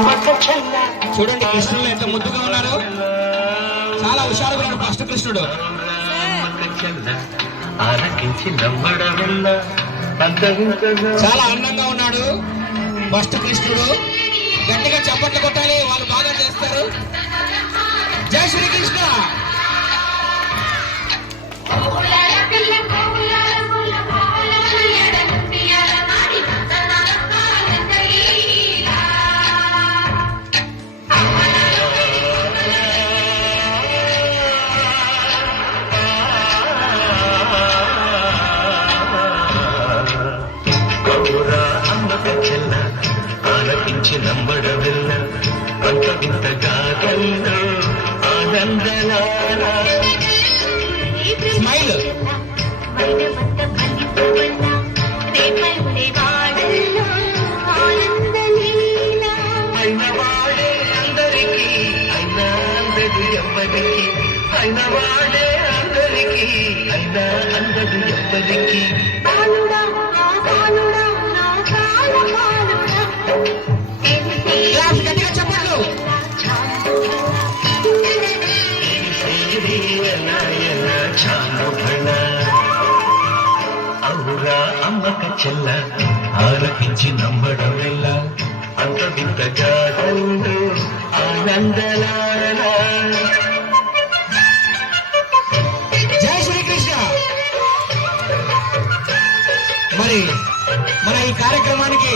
చూడండి కృష్ణుడు ఎంత ముద్దుగా ఉన్నారు. చాలా హుషారుగా ఉన్నాడు ఫస్ట్ కృష్ణుడు. చాలా అందంగా ఉన్నాడు ఫస్ట్ కృష్ణుడు. గట్టిగా చప్పట్లు కొట్టాలి, వాళ్ళు బాగా చేస్తారు. జై శ్రీకృష్ణ. ఆలకించి నమ్మడవిల్ల అంత వింతగా ఆనందలారా స్మైల్. అయిన వాడే అందరికీ అయినా అందదు ఎవ్వరికి అయిన వాడే అందరికీ అయినా అందదు ఎవ్వరికి గట్టిగా చప్పట్లు. అవురా అమ్మక చెల్ల ఆలకించి నమ్మడం వెళ్ళ అంత వింతగా ఆనందలారా. జై శ్రీకృష్ణ. మరి మన ఈ కార్యక్రమానికి